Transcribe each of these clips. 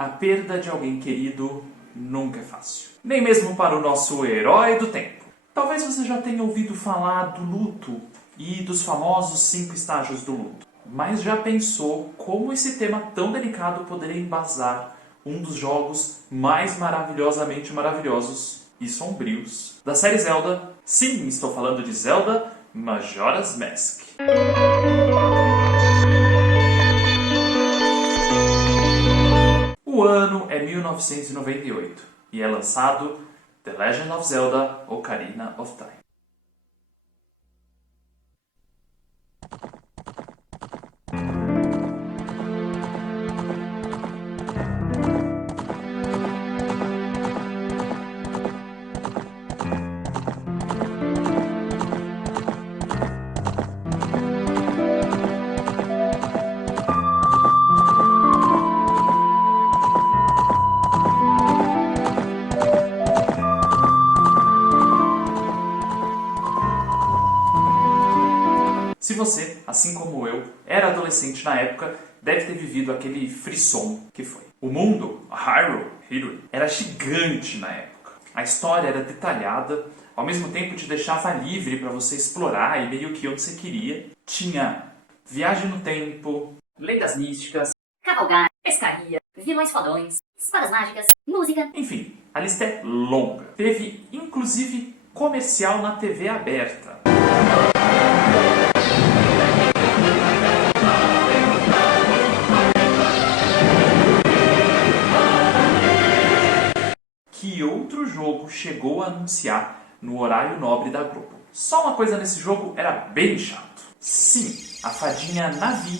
A perda de alguém querido nunca é fácil. Nem mesmo para o nosso herói do tempo. Talvez você já tenha ouvido falar do luto e dos famosos 5 estágios do luto. Mas já pensou como esse tema tão delicado poderia embasar um dos jogos mais maravilhosamente maravilhosos e sombrios da série Zelda? Sim, estou falando de Zelda Majora's Mask. O ano é 1998 e é lançado The Legend of Zelda Ocarina of Time. Se você, assim como eu, era adolescente na época, deve ter vivido aquele frisson que foi. O mundo, Hyrule, era gigante na época. A história era detalhada, ao mesmo tempo te deixava livre para você explorar e meio que onde você queria. Tinha viagem no tempo, lendas místicas, cavalgar, pescaria, vilões fodões, espadas mágicas, música. Enfim, a lista é longa. Teve, inclusive, comercial na TV aberta. Que outro jogo chegou a anunciar no horário nobre da Globo. Só uma coisa nesse jogo era bem chato. Sim, a fadinha Navi.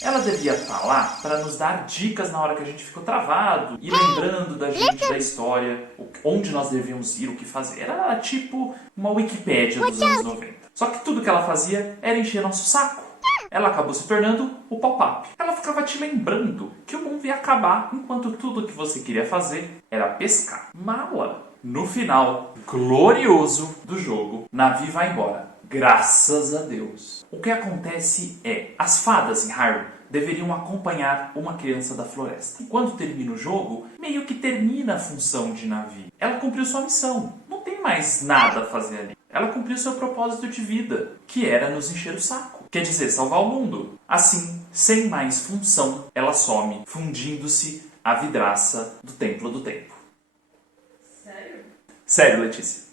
Ela devia estar lá para nos dar dicas na hora que a gente ficou travado e lembrando da gente, da história, onde nós devíamos ir, o que fazer. Era tipo uma Wikipédia dos anos 90. Só que tudo que ela fazia era encher nosso saco. Ela acabou se tornando o pop-up. Ela ficava te lembrando que o mundo ia acabar enquanto tudo que você queria fazer era pescar. Mala! No final glorioso do jogo, Navi vai embora. Graças a Deus. O que acontece é, as fadas em Hyrule deveriam acompanhar uma criança da floresta. E quando termina o jogo, meio que termina a função de Navi. Ela cumpriu sua missão. Não tem mais nada a fazer ali. Ela cumpriu seu propósito de vida, que era nos encher o saco. Quer dizer, salvar o mundo. Assim, sem mais função, ela some, fundindo-se à vidraça do Templo do Tempo. Sério? Sério, Letícia.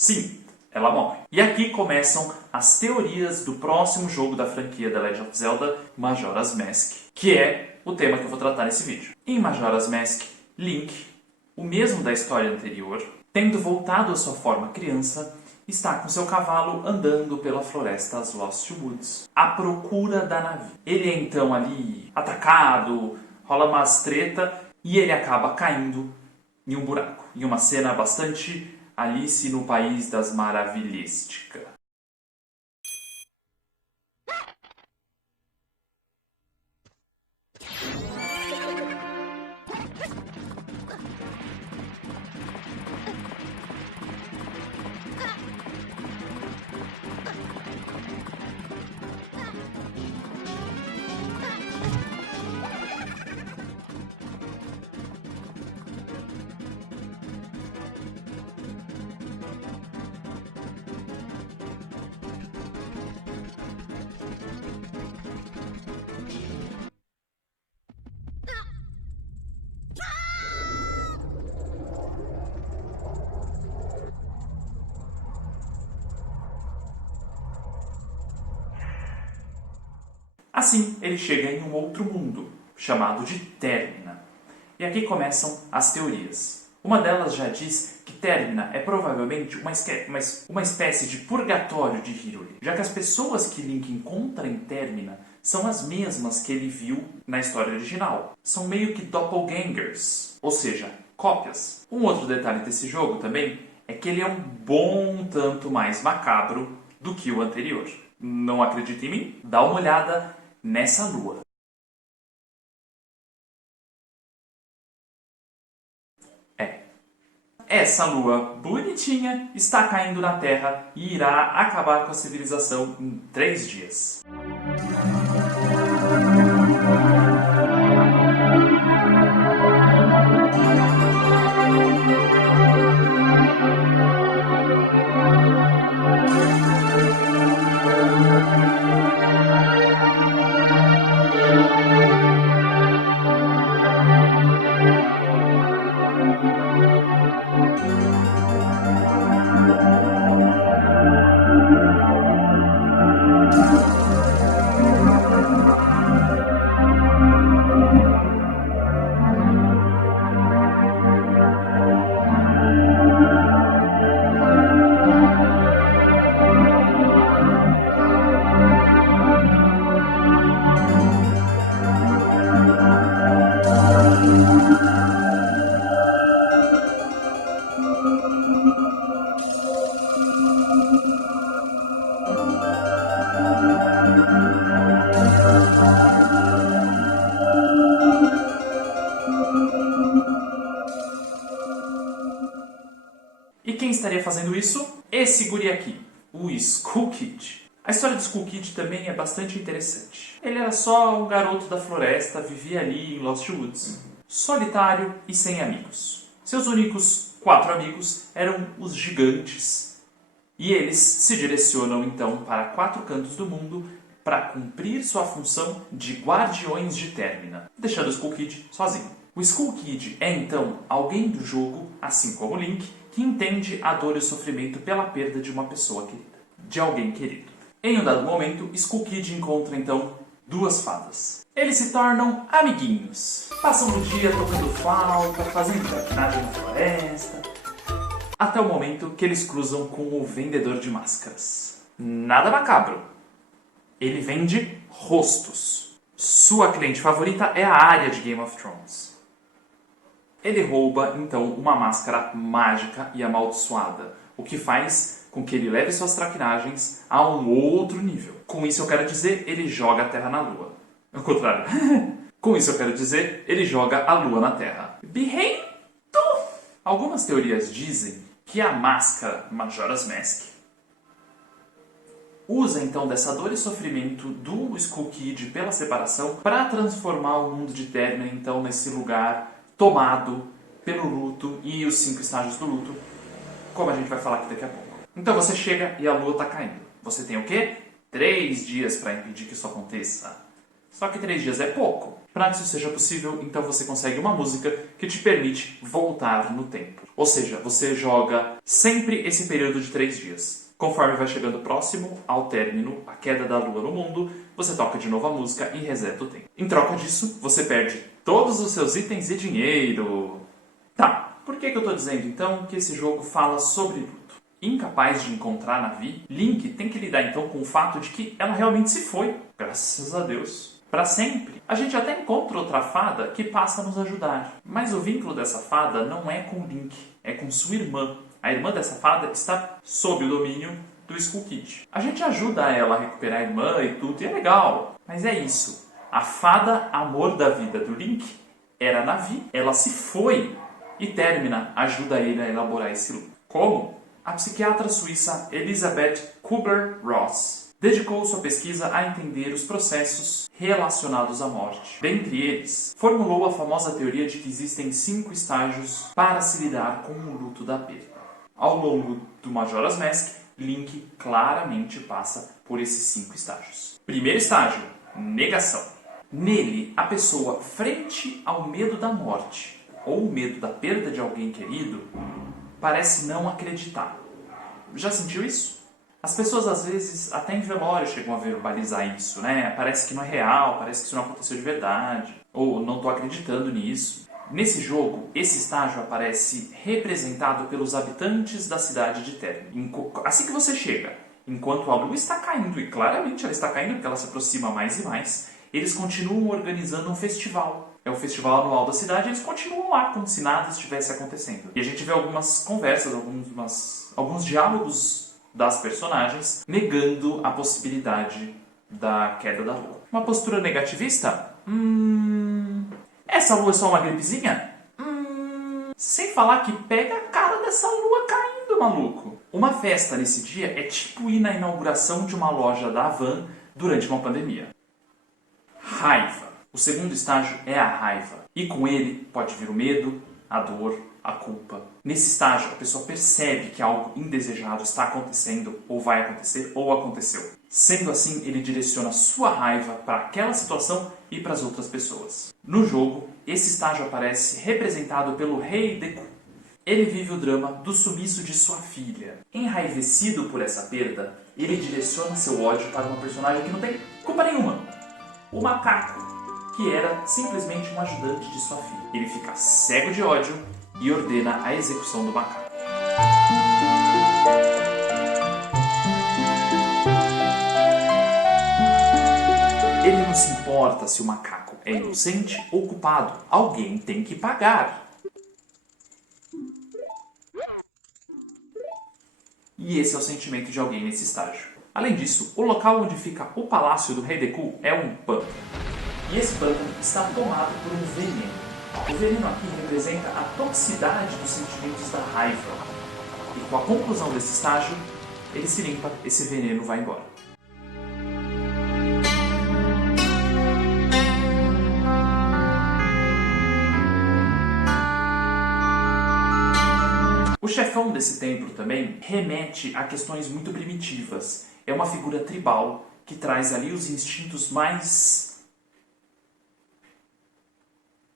Sim, ela morre. E aqui começam as teorias do próximo jogo da franquia The Legend of Zelda, Majora's Mask, que é o tema que eu vou tratar nesse vídeo. Em Majora's Mask, Link, o mesmo da história anterior, tendo voltado à sua forma criança, está com seu cavalo andando pela floresta das Lost Woods, à procura da Navi. Ele é então ali atacado, rola umas treta e ele acaba caindo em um buraco, em uma cena bastante Alice no País das Maravilhística. Assim, ele chega em um outro mundo, chamado de Termina. E aqui começam as teorias. Uma delas já diz que Termina é provavelmente uma espécie de purgatório de Hyrule, já que as pessoas que Link encontra em Termina são as mesmas que ele viu na história original. São meio que doppelgangers, ou seja, cópias. Um outro detalhe desse jogo também é que ele é um bom tanto mais macabro do que o anterior. Não acredita em mim? Dá uma olhada nessa lua. Essa lua bonitinha está caindo na Terra e irá acabar com a civilização em 3 dias. E quem estaria fazendo isso? Esse guri aqui, o Skull Kid. A história do Skull Kid também é bastante interessante. Ele era só um garoto da floresta, vivia ali em Lost Woods, solitário e sem amigos. Seus únicos 4 amigos eram os gigantes. E eles se direcionam então para 4 cantos do mundo para cumprir sua função de guardiões de Termina, deixando o Skull Kid sozinho. O Skull Kid é então alguém do jogo, assim como o Link, que entende a dor e o sofrimento pela perda de uma pessoa querida, de alguém querido. Em um dado momento, Skull Kid encontra então 2 fadas. Eles se tornam amiguinhos. Passam o dia tocando flauta, fazendo traquinagem na floresta, até o momento que eles cruzam com o vendedor de máscaras. Nada macabro. Ele vende rostos. Sua cliente favorita é a Arya de Game of Thrones. Ele rouba, então, uma máscara mágica e amaldiçoada, o que faz com que ele leve suas traquinagens a um outro nível. Com isso eu quero dizer, ele joga a Terra na Lua. Ao contrário. Com isso eu quero dizer, ele joga a Lua na Terra. Birrento! Algumas teorias dizem que a máscara Majora's Mask usa então dessa dor e sofrimento do Skull Kid pela separação para transformar o mundo de Termina então nesse lugar tomado pelo luto e os 5 estágios do luto, como a gente vai falar aqui daqui a pouco. Então você chega e a lua está caindo. Você tem o quê? 3 dias para impedir que isso aconteça. Só que 3 dias é pouco. Para que isso seja possível, então você consegue uma música que te permite voltar no tempo. Ou seja, você joga sempre esse período de 3 dias. Conforme vai chegando próximo ao término, a queda da lua no mundo, você toca de novo a música e reseta o tempo. Em troca disso, você perde todos os seus itens e dinheiro. Tá, por que eu estou dizendo então que esse jogo fala sobre luto? Incapaz de encontrar Navi, Link tem que lidar então com o fato de que ela realmente se foi, graças a Deus, para sempre. A gente até encontra outra fada que passa a nos ajudar, mas o vínculo dessa fada não é com Link, é com sua irmã. A irmã dessa fada está sob o domínio do Skull Kid. A gente ajuda ela a recuperar a irmã e tudo, e é legal. Mas é isso. A fada amor da vida do Link era Navi. Ela se foi e Termina ajuda ele a elaborar esse luto. Como? A psiquiatra suíça Elizabeth Kubler-Ross dedicou sua pesquisa a entender os processos relacionados à morte. Dentre eles, formulou a famosa teoria de que existem 5 estágios para se lidar com o luto da perda. Ao longo do Majora's Mask, Link claramente passa por esses 5 estágios. Primeiro estágio, negação. Nele, a pessoa, frente ao medo da morte ou o medo da perda de alguém querido, parece não acreditar. Já sentiu isso? As pessoas, às vezes, até em velório chegam a verbalizar isso, né? Parece que não é real, parece que isso não aconteceu de verdade, ou não estou acreditando nisso. Nesse jogo, esse estágio aparece representado pelos habitantes da cidade de Termina. Assim que você chega, enquanto a lua está caindo, e claramente ela está caindo porque ela se aproxima mais e mais, eles continuam organizando um festival. É o festival anual da cidade, eles continuam lá como se nada estivesse acontecendo. E a gente vê algumas conversas, alguns diálogos das personagens negando a possibilidade da queda da lua. Uma postura negativista? Essa lua é só uma gripezinha? Sem falar que pega a cara dessa lua caindo, maluco. Uma festa nesse dia é tipo ir na inauguração de uma loja da Havan durante uma pandemia. Raiva. O segundo estágio é a raiva. E com ele pode vir o medo, a dor, a culpa. Nesse estágio, a pessoa percebe que algo indesejado está acontecendo, ou vai acontecer, ou aconteceu. Sendo assim, ele direciona sua raiva para aquela situação e para as outras pessoas. No jogo, esse estágio aparece representado pelo Rei Deku. Ele vive o drama do sumiço de sua filha. Enraivecido por essa perda, ele direciona seu ódio para uma personagem que não tem culpa nenhuma. O macaco, que era simplesmente um ajudante de sua filha. Ele fica cego de ódio e ordena a execução do macaco. Ele não se importa se o macaco é inocente ou culpado. Alguém tem que pagar. E esse é o sentimento de alguém nesse estágio. Além disso, o local onde fica o palácio do Rei Deku é um pântano. E esse pântano está tomado por um veneno. O veneno aqui representa a toxicidade dos sentimentos da raiva. E com a conclusão desse estágio, ele se limpa, esse veneno vai embora. O chefão desse templo também remete a questões muito primitivas. É uma figura tribal que traz ali os instintos mais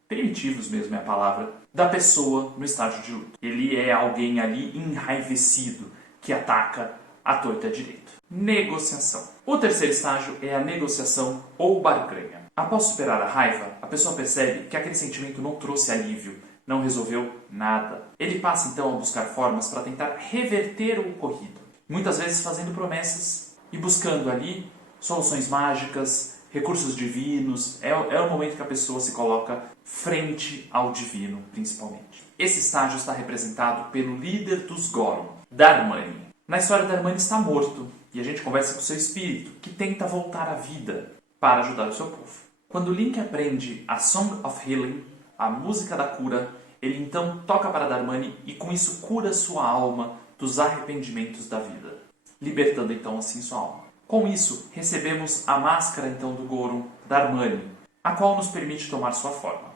primitivos mesmo é a palavra, da pessoa no estágio de luto. Ele é alguém ali enraivecido, que ataca à torta direito. Negociação. O terceiro estágio é a negociação ou barganha. Após superar a raiva, a pessoa percebe que aquele sentimento não trouxe alívio, não resolveu nada. Ele passa então a buscar formas para tentar reverter o ocorrido. Muitas vezes fazendo promessas e buscando ali soluções mágicas, recursos divinos. É o momento que a pessoa se coloca frente ao divino, principalmente. Esse estágio está representado pelo líder dos Goron, Darmani. Na história, Darmani está morto e a gente conversa com seu espírito, que tenta voltar à vida para ajudar o seu povo. Quando Link aprende a Song of Healing, a música da cura, ele então toca para Darmani e com isso cura sua alma dos arrependimentos da vida, libertando então assim sua alma. Com isso, recebemos a máscara então do Goron, Darmani, a qual nos permite tomar sua forma.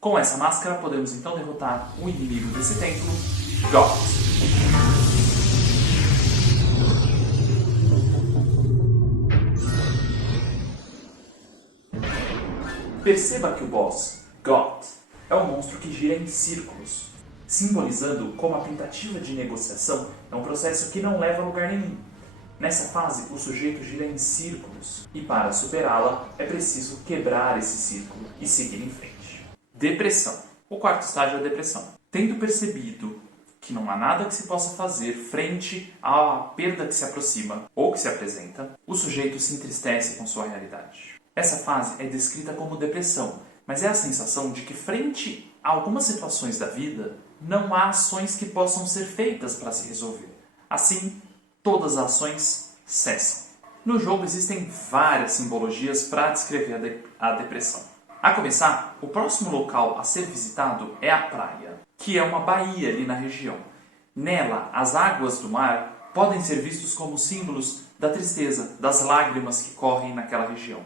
Com essa máscara, podemos então derrotar o inimigo desse templo, Goth. Perceba que o boss, Goth, é um monstro que gira em círculos, simbolizando como a tentativa de negociação é um processo que não leva a lugar nenhum. Nessa fase, o sujeito gira em círculos, e para superá-la é preciso quebrar esse círculo e seguir em frente. Depressão. O quarto estágio é a depressão. Tendo percebido que não há nada que se possa fazer frente à perda que se aproxima ou que se apresenta, o sujeito se entristece com sua realidade. Essa fase é descrita como depressão, mas é a sensação de que frente a algumas situações da vida, não há ações que possam ser feitas para se resolver. Assim, todas as ações cessam. No jogo existem várias simbologias para descrever a depressão. A começar, o próximo local a ser visitado é a praia, que é uma baía ali na região. Nela, as águas do mar podem ser vistos como símbolos da tristeza, das lágrimas que correm naquela região.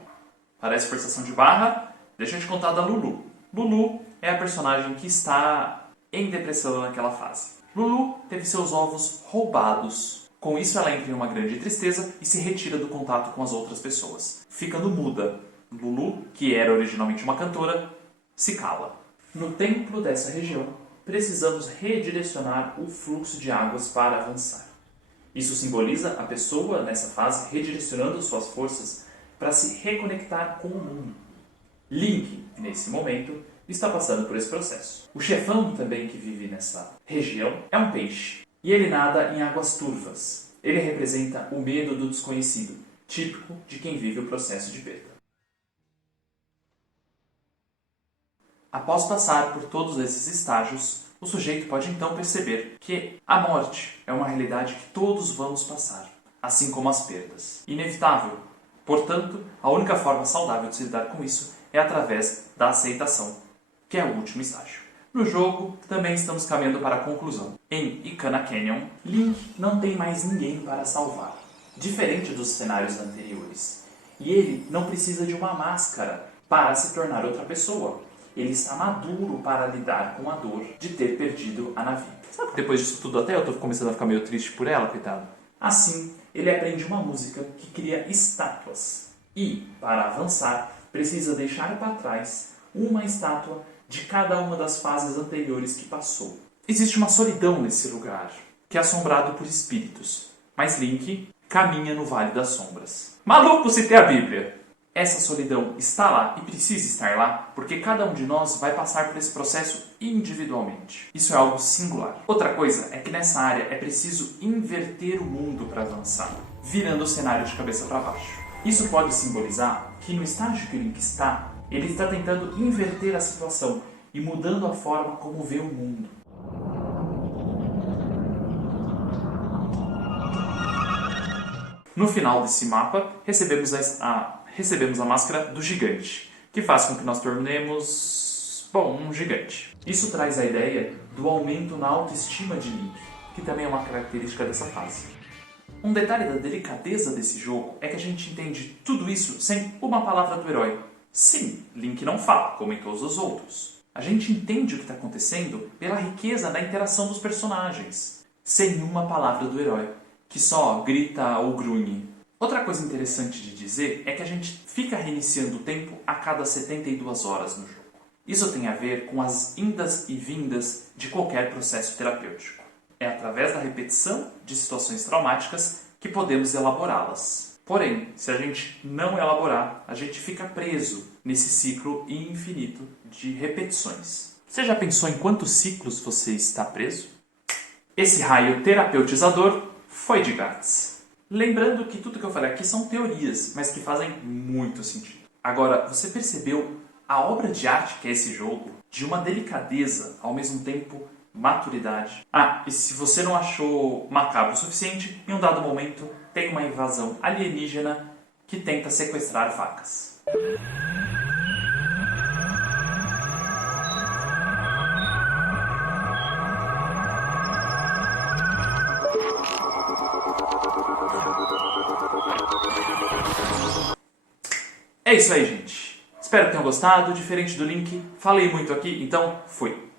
Parece forçação de barra? Deixa eu te contar da Lulu. Lulu é a personagem que está em depressão naquela fase. Lulu teve seus ovos roubados. Com isso, ela entra em uma grande tristeza e se retira do contato com as outras pessoas, ficando muda. Lulu, que era originalmente uma cantora, se cala. No templo dessa região, precisamos redirecionar o fluxo de águas para avançar. Isso simboliza a pessoa, nessa fase, redirecionando suas forças para se reconectar com o mundo. Link, nesse momento, está passando por esse processo. O chefão também que vive nessa região é um peixe, e ele nada em águas turvas. Ele representa o medo do desconhecido, típico de quem vive o processo de perda. Após passar por todos esses estágios, o sujeito pode então perceber que a morte é uma realidade que todos vamos passar, assim como as perdas. Inevitável. Portanto, a única forma saudável de se lidar com isso é através da aceitação, que é o último estágio. No jogo, também estamos caminhando para a conclusão. Em Ikana Canyon, Link não tem mais ninguém para salvar, diferente dos cenários anteriores. E ele não precisa de uma máscara para se tornar outra pessoa. Ele está maduro para lidar com a dor de ter perdido a Navi. Sabe que depois disso tudo até eu estou começando a ficar meio triste por ela, coitado? Assim, ele aprende uma música que cria estátuas. E, para avançar, precisa deixar para trás uma estátua de cada uma das fases anteriores que passou. Existe uma solidão nesse lugar, que é assombrado por espíritos. Mas Link caminha no Vale das Sombras. Maluco se tem a Bíblia! Essa solidão está lá e precisa estar lá, porque cada um de nós vai passar por esse processo individualmente. Isso é algo singular. Outra coisa é que nessa área é preciso inverter o mundo para avançar, virando o cenário de cabeça para baixo. Isso pode simbolizar que no estágio que o Link está, ele está tentando inverter a situação e mudando a forma como vê o mundo. No final desse mapa, recebemos a máscara do gigante, que faz com que nós tornemos, um gigante. Isso traz a ideia do aumento na autoestima de Link, que também é uma característica dessa fase. Um detalhe da delicadeza desse jogo é que a gente entende tudo isso sem uma palavra do herói. Sim, Link não fala, como em todos os outros. A gente entende o que está acontecendo pela riqueza da interação dos personagens, sem uma palavra do herói, que só grita ou grunhe. Outra coisa interessante de dizer é que a gente fica reiniciando o tempo a cada 72 horas no jogo. Isso tem a ver com as indas e vindas de qualquer processo terapêutico. É através da repetição de situações traumáticas que podemos elaborá-las. Porém, se a gente não elaborar, a gente fica preso nesse ciclo infinito de repetições. Você já pensou em quantos ciclos você está preso? Esse raio terapeutizador foi de grátis. Lembrando que tudo que eu falei aqui são teorias, mas que fazem muito sentido. Agora, você percebeu a obra de arte que é esse jogo? De uma delicadeza, ao mesmo tempo maturidade. E se você não achou macabro o suficiente, em um dado momento tem uma invasão alienígena que tenta sequestrar vacas. É isso aí, gente. Espero que tenham gostado. Diferente do Link, falei muito aqui, então fui.